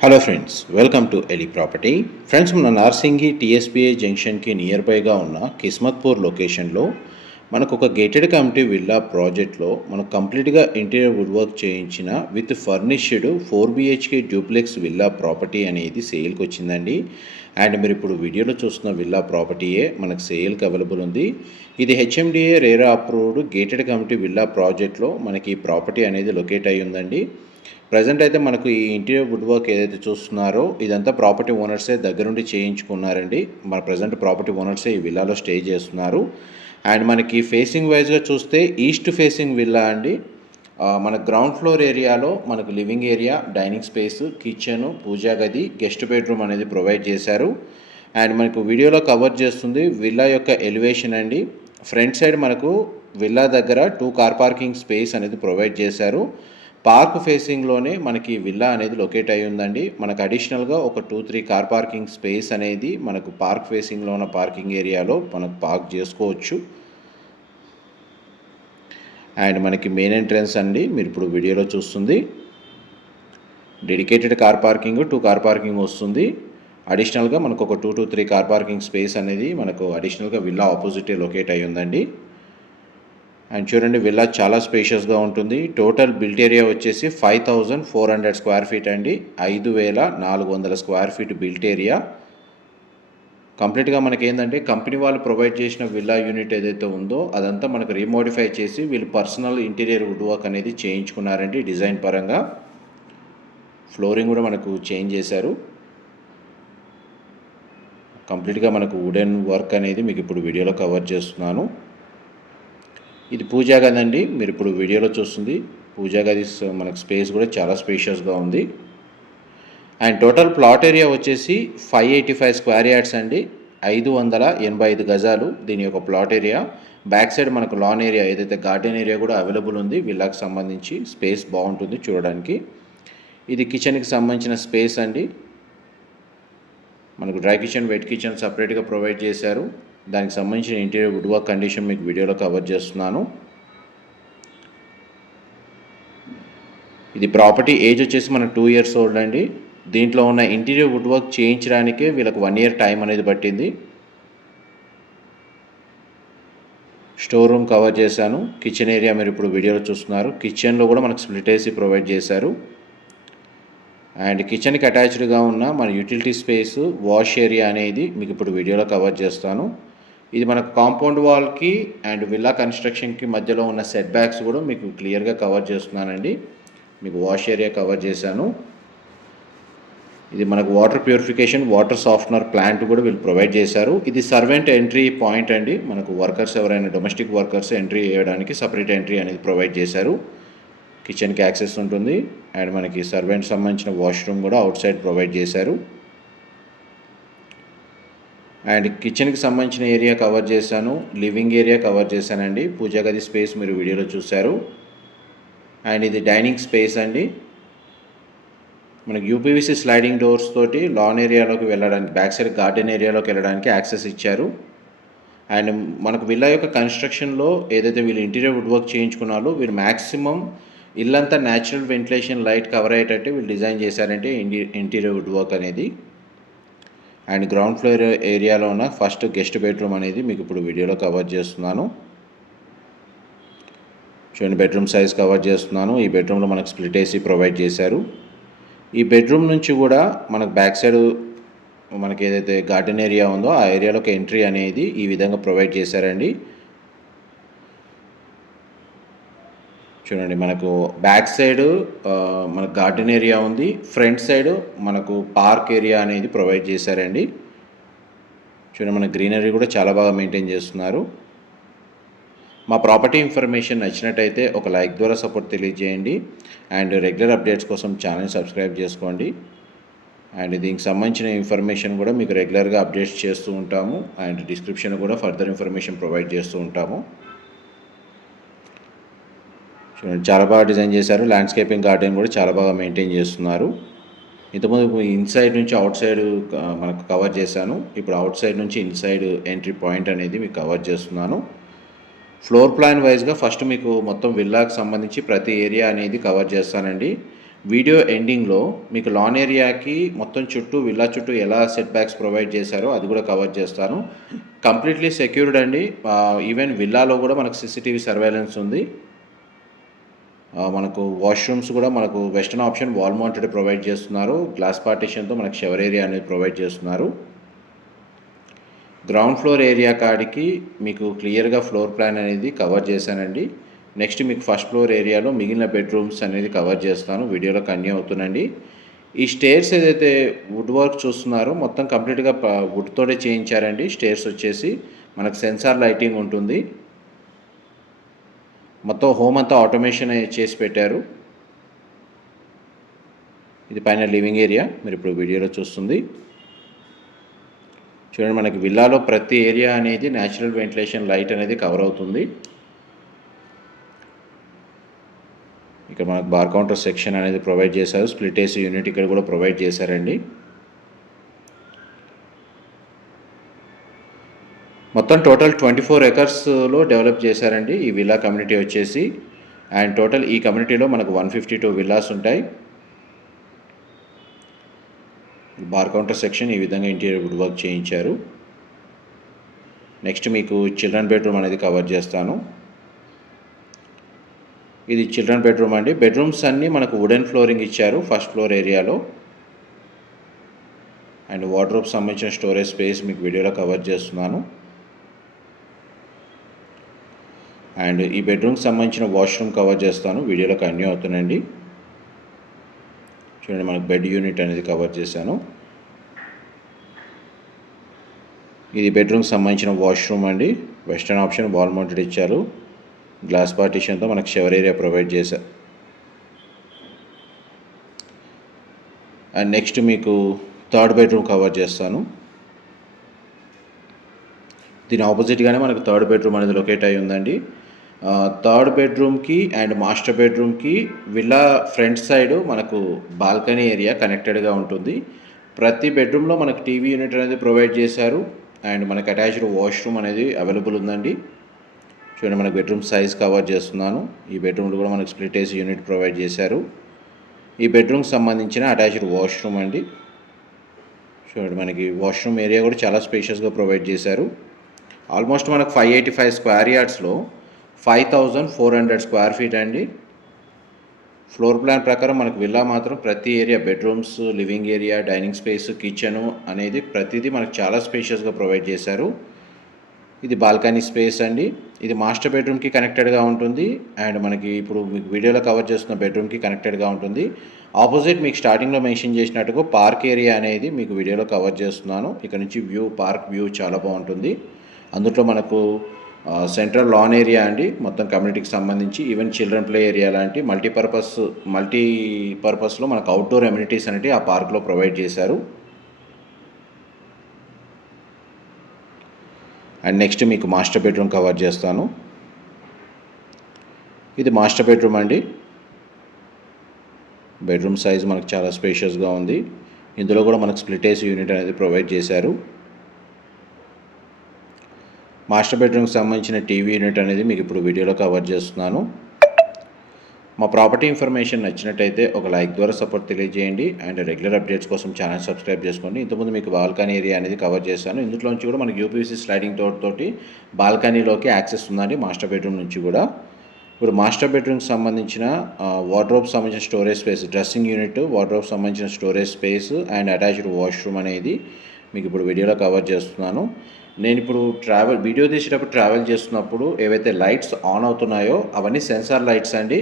Hello friends welcome to ఎలి property friends మన Narsingi TSBI జంక్షన్కి నియర్ బైగా ఉన్న కిస్మత్పూర్ లొకేషన్లో మనకు ఒక గేటెడ్ కమిటీ విల్లా ప్రాజెక్ట్లో మనం కంప్లీట్గా ఇంటీరియర్ వుడ్ వర్క్ చేయించిన with furnished four BHK duplex villa property అనేది సేల్కి వచ్చిందండి. అండ్ మీరు ఇప్పుడు వీడియోలో చూస్తున్న విల్లా ప్రాపర్టీయే మనకు సేల్కి అవైలబుల్ ఉంది. ఇది HMDA RERA approved gated committee villa ప్రాజెక్ట్లో మనకి ఈ ప్రాపర్టీ అనేది లొకేట్ అయ్యి ఉందండి. ప్రజెంట్ అయితే మనకు ఈ ఇంటీరియర్ వుడ్ వర్క్ ఏదైతే చూస్తున్నారో ఇదంతా ప్రాపర్టీ ఓనర్సే దగ్గరుండి చేయించుకున్నారండి. మన ప్రజెంట్ ప్రాపర్టీ ఓనర్సే ఈ విల్లాలో స్టే చేస్తున్నారు. అండ్ మనకి ఫేసింగ్ వైజ్గా చూస్తే ఈస్ట్ ఫేసింగ్ విల్లా అండి. మన గ్రౌండ్ ఫ్లోర్ ఏరియాలో మనకు living area dining space kitchen puja గది గెస్ట్ బెడ్రూమ్ అనేది ప్రొవైడ్ చేశారు. అండ్ మనకు వీడియోలో కవర్ చేస్తుంది విల్లా యొక్క ఎలివేషన్ అండి. ఫ్రంట్ సైడ్ మనకు విల్లా దగ్గర టూ కార్ పార్కింగ్ స్పేస్ అనేది ప్రొవైడ్ చేశారు. పార్క్ ఫేసింగ్లోనే మనకి విల్లా అనేది లొకేట్ అయి ఉందండి. మనకు అడిషనల్గా ఒక two three car parking space అనేది మనకు పార్క్ ఫేసింగ్లో ఉన్న పార్కింగ్ ఏరియాలో మనకు పార్క్ చేసుకోవచ్చు. అండ్ మనకి మెయిన్ ఎంట్రన్స్ అండి మీరు ఇప్పుడు వీడియోలో చూస్తుంది. Dedicated car parking two car parking వస్తుంది. అడిషనల్గా మనకు ఒక two to three car parking space అనేది మనకు అడిషనల్గా విల్లా ఆపోజిటే లొకేట్ అయి ఉందండి. అండ్ చూడండి విల్లా చాలా స్పేషియస్గా ఉంటుంది. టోటల్ బిల్ట్ ఏరియా వచ్చేసి five thousand four hundred square feet అండి. ఐదు వేల నాలుగు వందల స్క్వేర్ ఫీట్ బిల్ట్ ఏరియా కంప్లీట్గా మనకి ఏంటంటే కంపెనీ వాళ్ళు ప్రొవైడ్ చేసిన విల్లా యూనిట్ ఏదైతే ఉందో అదంతా మనకు రీమోడిఫై చేసి వీళ్ళు పర్సనల్ ఇంటీరియర్ వుడ్ వర్క్ అనేది చేయించుకున్నారండి డిజైన్ పరంగా. ఫ్లోరింగ్ కూడా మనకు చేంజ్ చేశారు. కంప్లీట్గా మనకు వుడెన్ వర్క్ అనేది మీకు ఇప్పుడు వీడియోలో కవర్ చేస్తున్నాను. ఇది పూజా గది అండి. మీరు ఇప్పుడు వీడియోలో చూస్తుంది. పూజా గది మనకు స్పేస్ కూడా చాలా స్పేషియస్గా ఉంది. అండ్ టోటల్ ప్లాట్ ఏరియా వచ్చేసి five eighty five square yards అండి. ఐదు వందల ఎనభై ఐదు గజాలు దీని యొక్క ప్లాట్ ఏరియా. బ్యాక్ సైడ్ మనకు లాన్ ఏరియా ఏదైతే గార్డెన్ ఏరియా కూడా అవైలబుల్ ఉంది విల్లాకి సంబంధించి స్పేస్ బాగుంటుంది చూడడానికి. ఇది కిచెన్కి సంబంధించిన స్పేస్ అండి. మనకు డ్రై కిచెన్ వెట్ కిచెన్ సపరేట్గా ప్రొవైడ్ చేశారు. దానికి సంబంధించిన ఇంటీరియర్ వుడ్ వర్క్ కండిషన్ మీకు వీడియోలో కవర్ చేస్తున్నాను. ఇది ప్రాపర్టీ ఏజ్ వచ్చేసి మనకు టూ ఇయర్స్ ఓల్డ్ అండి. దీంట్లో ఉన్న ఇంటీరియర్ వుడ్ వర్క్ చేయించడానికే వీళ్ళకి వన్ ఇయర్ టైం అనేది పట్టింది. స్టోర్ రూమ్ కవర్ చేశాను. కిచెన్ ఏరియా మీరు ఇప్పుడు వీడియోలో చూస్తున్నారు. కిచెన్లో కూడా మనకు స్ప్లిట్ ఏసీ ప్రొవైడ్ చేశారు. అండ్ కిచెన్కి అటాచ్డ్గా ఉన్న మన యూటిలిటీ స్పేస్ వాష్ ఏరియా అనేది మీకు ఇప్పుడు వీడియోలో కవర్ చేస్తాను. ఇది మనకు కాంపౌండ్ వాల్కి అండ్ విల్లా కన్స్ట్రక్షన్కి మధ్యలో ఉన్న సెట్ బ్యాక్స్ కూడా మీకు క్లియర్గా కవర్ చేస్తున్నానండి. మీకు వాష్ ఏరియా కవర్ చేశాను. ఇది మనకు water purification water softener plant కూడా వీళ్ళు ప్రొవైడ్ చేశారు. ఇది సర్వెంట్ ఎంట్రీ పాయింట్ అండి. మనకు వర్కర్స్ ఎవరైనా డొమెస్టిక్ వర్కర్స్ ఎంట్రీ చేయడానికి సపరేట్ ఎంట్రీ అనేది ప్రొవైడ్ చేశారు. కిచెన్కి యాక్సెస్ ఉంటుంది. అండ్ మనకి సర్వెంట్ సంబంధించిన వాష్రూమ్ కూడా అవుట్ సైడ్ ప్రొవైడ్ చేశారు. అండ్ కిచెన్కి సంబంధించిన ఏరియా కవర్ చేశాను లివింగ్ ఏరియా కవర్ చేశానండి. పూజా గది స్పేస్ మీరు వీడియోలో చూశారు. అండ్ ఇది డైనింగ్ స్పేస్ అండి. మనకి యూపీవీసీ స్లైడింగ్ డోర్స్ తోటి లాన్ ఏరియాలోకి వెళ్ళడానికి బ్యాక్ సైడ్ గార్డెన్ ఏరియాలోకి వెళ్ళడానికి యాక్సెస్ ఇచ్చారు. అండ్ మనకు విల్లా యొక్క కన్స్ట్రక్షన్లో ఏదైతే వీళ్ళు ఇంటీరియర్ వుడ్ వర్క్ చేయించుకున్నారో వీళ్ళు మ్యాక్సిమం ఇల్లంతా న్యాచురల్ వెంటిలేషన్ లైట్ కవర్ అయ్యేటట్టు వీళ్ళు డిజైన్ చేశారంటే ఇంటి ఇంటీరియర్ వుడ్ వర్క్ అనేది. అండ్ గ్రౌండ్ ఫ్లోర్ ఏరియాలో ఉన్న ఫస్ట్ గెస్ట్ బెడ్రూమ్ అనేది మీకు ఇప్పుడు వీడియోలో కవర్ చేస్తున్నాను. చూడండి బెడ్రూమ్ సైజ్ కవర్ చేస్తున్నాను. ఈ బెడ్రూమ్లో మనకు స్ప్లిట్ ఏసీ ప్రొవైడ్ చేశారు. ఈ బెడ్రూమ్ నుంచి కూడా మనకు బ్యాక్ సైడ్ మనకి ఏదైతే గార్డెన్ ఏరియా ఉందో ఆ ఏరియాలోకి ఎంట్రీ అనేది ఈ విధంగా ప్రొవైడ్ చేశారండి. చూడండి మనకు బ్యాక్ సైడ్ మన మనకు గార్డెన్ ఏరియా ఉంది. ఫ్రంట్ సైడ్ మనకు పార్క్ ఏరియా అనేది ప్రొవైడ్ చేశారండి. చూడండి మన గ్రీనరీ కూడా చాలా బాగా మెయింటైన్ చేస్తున్నారు. మా ప్రాపర్టీ ఇన్ఫర్మేషన్ నచ్చినట్టయితే ఒక లైక్ ద్వారా సపోర్ట్ తెలియజేయండి. అండ్ రెగ్యులర్ అప్డేట్స్ కోసం ఛానల్ సబ్స్క్రైబ్ చేసుకోండి. అండ్ దీనికి సంబంధించిన ఇన్ఫర్మేషన్ కూడా మీకు రెగ్యులర్గా అప్డేట్స్ చేస్తూ ఉంటాము. అండ్ డిస్క్రిప్షన్ కూడా ఫర్దర్ ఇన్ఫర్మేషన్ ప్రొవైడ్ చేస్తూ ఉంటాము. చూడండి చాలా బాగా డిజైన్ చేశారు. ల్యాండ్స్కేపింగ్ గార్డెన్ కూడా చాలా బాగా మెయింటైన్ చేస్తున్నారు. ఇంతకుముందు ఇన్సైడ్ నుంచి అవుట్ సైడ్ మనకు కవర్ చేశాను. ఇప్పుడు అవుట్ సైడ్ నుంచి ఇన్సైడ్ ఎంట్రీ పాయింట్ అనేది మీకు కవర్ చేస్తున్నాను. ఫ్లోర్ ప్లాన్ వైజ్గా ఫస్ట్ మీకు మొత్తం విల్లాకు సంబంధించి ప్రతి ఏరియా అనేది కవర్ చేస్తానండి. వీడియో ఎండింగ్లో మీకు లాన్ ఏరియాకి మొత్తం చుట్టూ విల్లా చుట్టూ ఎలా సెట్ బ్యాక్స్ ప్రొవైడ్ చేశారో అది కూడా కవర్ చేస్తాను. కంప్లీట్లీ సెక్యూర్డ్ అండి. ఈవెన్ విల్లాలో కూడా మనకు సీసీటీవీ సర్వేలెన్స్ ఉంది. మనకు వాష్రూమ్స్ కూడా మనకు western option wall mounted provide చేస్తున్నారు. గ్లాస్ పార్టీషన్తో మనకు షవర్ ఏరియా అనేది ప్రొవైడ్ చేస్తున్నారు. గ్రౌండ్ ఫ్లోర్ ఏరియా కాడికి మీకు క్లియర్గా ఫ్లోర్ ప్లాన్ అనేది కవర్ చేశానండి. నెక్స్ట్ మీకు ఫస్ట్ ఫ్లోర్ ఏరియాలో మిగిలిన బెడ్రూమ్స్ అనేది కవర్ చేస్తాను. వీడియోలో కన్యూ అవుతుందండి. ఈ స్టేర్స్ ఏదైతే వుడ్ వర్క్ చూస్తున్నారో మొత్తం కంప్లీట్గా వుడ్ తోటే చేయించారండి. స్టేర్స్ వచ్చేసి మనకు సెన్సార్ లైటింగ్ ఉంటుంది. మొత్తం హోమ్ అంతా ఆటోమేషన్ చేసి పెట్టారు. ఇది పైన లివింగ్ ఏరియా మీరు ఇప్పుడు వీడియోలో చూస్తుంది. చూడండి మనకి విల్లాలో ప్రతి ఏరియా అనేది న్యాచురల్ వెంటిలేషన్ లైట్ అనేది కవర్ అవుతుంది. ఇక్కడ మనకు బార్ కౌంటర్ సెక్షన్ అనేది ప్రొవైడ్ చేశారు. స్ప్లిట్ ఏసీ యూనిట్ ఇక్కడ కూడా ప్రొవైడ్ చేశారండి. మొత్తం టోటల్ ట్వంటీ ఫోర్ ఎకర్స్లో డెవలప్ చేశారండి. ఈ విల్లా కమ్యూనిటీ వచ్చేసి. అండ్ టోటల్ ఈ కమ్యూనిటీలో మనకు వన్ ఫిఫ్టీ టూ విల్లాస్ ఉంటాయి. బార్ కౌంటర్ సెక్షన్ ఈ విధంగా ఇంటీరియర్ వుడ్ వర్క్ చేయించారు. నెక్స్ట్ మీకు చిల్డ్రన్ బెడ్రూమ్ అనేది కవర్ చేస్తాను. ఇది చిల్డ్రన్ బెడ్రూమ్ అండి. బెడ్రూమ్స్ అన్నీ మనకు వుడెన్ ఫ్లోరింగ్ ఇచ్చారు ఫస్ట్ ఫ్లోర్ ఏరియాలో అండ్ వార్డ్రోబ్ సంబంధించిన స్టోరేజ్ స్పేస్ మీకు వీడియోలో కవర్ చేస్తున్నాను. అండ్ ఈ బెడ్రూమ్కి సంబంధించిన వాష్రూమ్ కవర్ చేస్తాను. వీడియోలో కన్యూ అవుతుందండి చూడండి మనకు బెడ్ యూనిట్ అనేది కవర్ చేశాను. ఇది బెడ్రూమ్కి సంబంధించిన వాష్రూమ్ అండి. వెస్టర్న్ ఆప్షన్ వాల్ మౌంటెడ్ ఇచ్చారు. గ్లాస్ పార్టీషన్తో మనకు షవర్ ఏరియా ప్రొవైడ్ చేశారు అండ్ నెక్స్ట్ మీకు థర్డ్ బెడ్రూమ్ కవర్ చేస్తాను. దీని ఆపోజిట్గానే మనకు థర్డ్ బెడ్రూమ్ అనేది లొకేట్ అయి ఉందండి. థర్డ్ బెడ్రూమ్కి అండ్ మాస్టర్ బెడ్రూమ్కి విల్లా ఫ్రంట్ సైడ్ మనకు బాల్కనీ ఏరియా కనెక్టెడ్గా ఉంటుంది. ప్రతి బెడ్రూమ్లో మనకు టీవీ యూనిట్ అనేది ప్రొవైడ్ చేశారు. అండ్ మనకు అటాచ్డ్ వాష్రూమ్ అనేది అవైలబుల్ ఉందండి. చూడండి మనకు బెడ్రూమ్ సైజ్ కవర్ చేస్తున్నాను. ఈ బెడ్రూమ్లో కూడా మనకు స్ప్లిట్ ఏసీ యూనిట్ ప్రొవైడ్ చేశారు. ఈ బెడ్రూమ్కి సంబంధించిన అటాచ్డ్ వాష్రూమ్ అండి. చూడండి మనకి వాష్రూమ్ ఏరియా కూడా చాలా స్పేషియస్గా ప్రొవైడ్ చేశారు. ఆల్మోస్ట్ మనకు five eighty five square యార్డ్స్లో five thousand four hundred square feet అండి. ఫ్లోర్ ప్లాన్ ప్రకారం మనకు విల్లా మాత్రం ప్రతి area bedrooms living area dining space kitchen అనేది ప్రతిదీ మనకు చాలా స్పేషియస్గా ప్రొవైడ్ చేశారు. ఇది బాల్కనీ స్పేస్ అండి. ఇది మాస్టర్ బెడ్రూమ్కి కనెక్టెడ్గా ఉంటుంది. అండ్ మనకి ఇప్పుడు మీకు వీడియోలో కవర్ చేస్తున్న బెడ్రూమ్కి కనెక్టెడ్గా ఉంటుంది. ఆపోజిట్ మీకు స్టార్టింగ్లో మెన్షన్ చేసినట్టుగా పార్క్ ఏరియా అనేది మీకు వీడియోలో కవర్ చేస్తున్నాను. ఇక్కడ నుంచి వ్యూ పార్క్ వ్యూ చాలా బాగుంటుంది. అందులో మనకు సెంట్రల్ లాన్ ఏరియా అండి. మొత్తం కమ్యూనిటీకి సంబంధించి ఈవెన్ చిల్డ్రన్ ప్లే ఏరియా లాంటి మల్టీపర్పస్ మల్టీపర్పస్లో మనకు అవుట్డోర్ ఎమ్యూనిటీస్ అనేవి ఆ పార్క్లో ప్రొవైడ్ చేశారు. అండ్ నెక్స్ట్ మీకు మాస్టర్ బెడ్రూమ్ కవర్ చేస్తాను. ఇది మాస్టర్ బెడ్రూమ్ అండి. బెడ్రూమ్ సైజ్ మనకు చాలా స్పేషియస్గా ఉంది. ఇందులో కూడా మనకు స్ప్లిట్ ఏసీ యూనిట్ అనేది ప్రొవైడ్ చేశారు. మాస్టర్ బెడ్రూమ్కి సంబంధించిన టీవీ యూనిట్ అనేది మీకు ఇప్పుడు వీడియోలో కవర్ చేస్తున్నాను. మా ప్రాపర్టీ ఇన్ఫర్మేషన్ నచ్చినట్టయితే ఒక లైక్ ద్వారా సపోర్ట్ తెలియజేయండి. అండ్ రెగ్యులర్ అప్డేట్స్ కోసం ఛానల్ సబ్స్క్రైబ్ చేసుకోండి. ఇంతకుముందు మీకు బాల్కనీ ఏరియా అనేది కవర్ చేశాను. ఇందులోంచి కూడా మనకి యూపీఎస్సీ స్లైడింగ్ డోర్ తోటి బాల్కనీలోకి యాక్సెస్ ఉందండి మాస్టర్ బెడ్రూమ్ నుంచి కూడా. ఇప్పుడు మాస్టర్ బెడ్రూమ్కి సంబంధించిన వార్డ్రోబ్ సంబంధించిన storage space dressing unit wardrobe సంబంధించిన storage space and attached washroom అనేది మీకు ఇప్పుడు వీడియోలో కవర్ చేస్తున్నాను. నేను ఇప్పుడు ట్రావెల్ వీడియో తీసేటప్పుడు ట్రావెల్ చేస్తున్నప్పుడు ఏవైతే లైట్స్ ఆన్ అవుతున్నాయో అవన్నీ సెన్సార్ లైట్స్ అండి.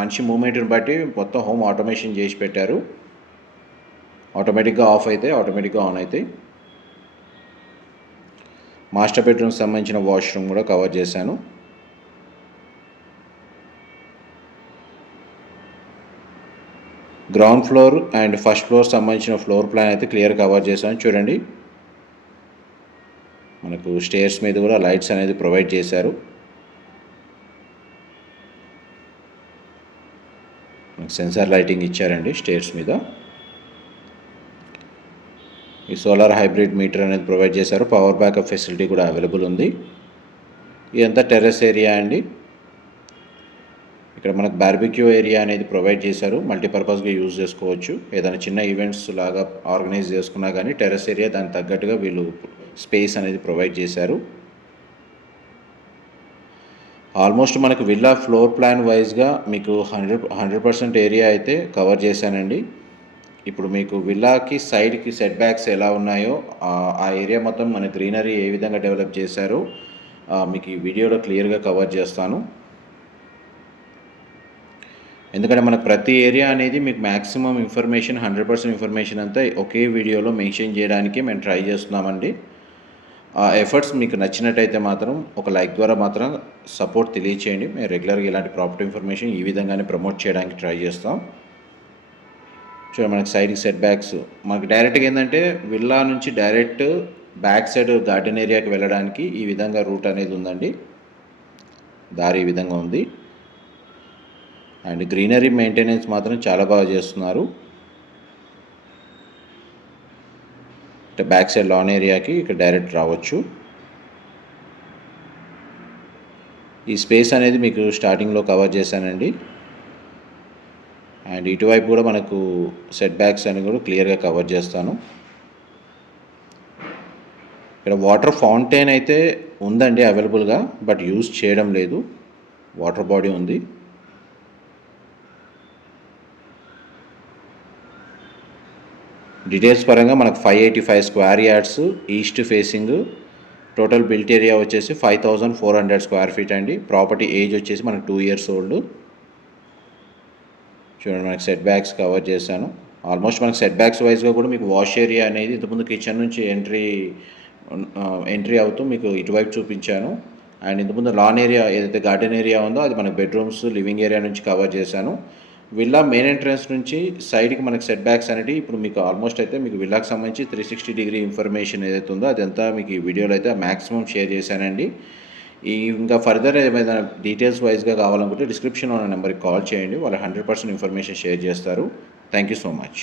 మనిషి మూమెంట్ని బట్టి మొత్తం హోమ్ ఆటోమేషన్ చేసి పెట్టారు. ఆటోమేటిక్గా ఆఫ్ అయితే ఆటోమేటిక్గా ఆన్ అవుతాయి మాస్టర్ బెడ్రూమ్కి సంబంధించిన వాష్రూమ్ కూడా కవర్ చేశాను. Ground floor and first floor సంబంధించిన ఫ్లోర్ ప్లాన్ అయితే క్లియర్ కవర్ చేశాను. చూడండి. మనకు స్టేర్స్ మీద కూడా లైట్స్ అనేది ప్రొవైడ్ చేశారు. సెన్సార్ లైటింగ్ ఇచ్చారండి స్టేర్స్ మీద. ఈ సోలార్ హైబ్రిడ్ మీటర్ అనేది ప్రొవైడ్ చేశారు. పవర్ బ్యాకప్ ఫెసిలిటీ కూడా అవైలబుల్ ఉంది. ఇదంతా టెర్రస్ ఏరియా అండి? ఇక్కడ మనకు బార్బిక్యూ ఏరియా అనేది ప్రొవైడ్ చేశారు. మల్టీపర్పస్గా యూజ్ చేసుకోవచ్చు. ఏదైనా చిన్న ఈవెంట్స్ లాగా ఆర్గనైజ్ చేసుకున్నా కానీ టెర్రస్ ఏరియా దానికి తగ్గట్టుగా వీళ్ళు స్పేస్ అనేది ప్రొవైడ్ చేశారు. ఆల్మోస్ట్ మనకు విల్లా ఫ్లోర్ ప్లాన్ వైజ్గా మీకు హండ్రెడ్ హండ్రెడ్ పర్సెంట్ ఏరియా అయితే కవర్ చేశానండి. ఇప్పుడు మీకు విల్లాకి సైడ్కి సెట్ బ్యాక్స్ ఎలా ఉన్నాయో ఆ- ఏరియా మొత్తం మన గ్రీనరీ ఏ విధంగా డెవలప్ చేశారో మీకు ఈ వీడియోలో క్లియర్గా కవర్ చేస్తాను. ఎందుకంటే మనకు ప్రతి ఏరియా అనేది మీకు maximum information hundred percent information అంతా ఒకే వీడియోలో మెన్షన్ చేయడానికి మేము ట్రై చేస్తున్నామండి. ఆ ఎఫర్ట్స్ మీకు నచ్చినట్టయితే మాత్రం ఒక లైక్ ద్వారా మాత్రం సపోర్ట్ తెలియచేయండి. మేము రెగ్యులర్గా ఇలాంటి ప్రాపర్టీ ఇన్ఫర్మేషన్ ఈ విధంగానే ప్రమోట్ చేయడానికి ట్రై చేస్తాం. చూడండి మనకి సైడ్ సెట్ బ్యాక్స్ మనకి డైరెక్ట్గా ఏంటంటే విల్లా నుంచి డైరెక్ట్ బ్యాక్ సైడ్ గార్డెన్ ఏరియాకి వెళ్ళడానికి ఈ విధంగా రూట్ అనేది ఉందండి. దారి ఈ విధంగా ఉంది. అండ్ గ్రీనరీ మెయింటెనెన్స్ మాత్రం చాలా బాగా చేస్తున్నారు. అంటే బ్యాక్ సైడ్ లాన్ ఏరియాకి ఇక్కడ డైరెక్ట్ రావచ్చు. ఈ స్పేస్ అనేది మీకు స్టార్టింగ్లో కవర్ చేశానండి. అండ్ ఇటువైపు కూడా మనకు సెట్ బ్యాక్స్ అని కూడా క్లియర్గా కవర్ చేస్తాను. ఇక్కడ వాటర్ ఫౌంటైన్ అయితే ఉందండి అవైలబుల్గా బట్ యూజ్ చేయడం లేదు. వాటర్ బాడీ ఉంది. డీటెయిల్స్ పరంగా మనకు five eighty five square yards east facing total built area వచ్చేసి five thousand four hundred square feet అండి. ప్రాపర్టీ ఏజ్ వచ్చేసి మనకు టూ ఇయర్స్ ఓల్డ్ చూడండి మనకి సెట్ బ్యాక్స్ కవర్ చేశాను. ఆల్మోస్ట్ మనకు సెట్ బ్యాక్స్ వైజ్గా కూడా మీకు వాష్ ఏరియా అనేది ఇంతకుముందు కిచెన్ నుంచి ఎంట్రీ ఎంట్రీ అవుతూ మీకు ఇటువైపు చూపించాను. అండ్ ఇంతకుముందు లాన్ ఏరియా ఏదైతే గార్డెన్ ఏరియా ఉందో అది మనకి బెడ్రూమ్స్ లివింగ్ ఏరియా నుంచి కవర్ చేశాను. విల్లా మెయిన్ ఎంట్రన్స్ నుంచి సైడ్కి మనకి సెట్ బ్యాక్స్ అనేవి ఇప్పుడు మీకు ఆల్మోస్ట్ అయితే మీకు విల్లాకి సంబంధించి త్రీ సిక్స్టీ డిగ్రీ ఇన్ఫర్మేషన్ ఏదైతే ఉందో అదంతా మీకు ఈ వీడియోలో అయితే మ్యాక్సిమం షేర్ చేశానండి. ఈ ఇంకా ఫర్దర్ ఏమైనా డీటెయిల్స్ వైజ్గా కావాలనుకుంటే డిస్క్రిప్షన్లో ఉన్న నెంబర్కి కాల్ చేయండి. వాళ్ళు హండ్రెడ్ పర్సెంట్ ఇన్ఫర్మేషన్ షేర్ చేస్తారు. Thank you so much.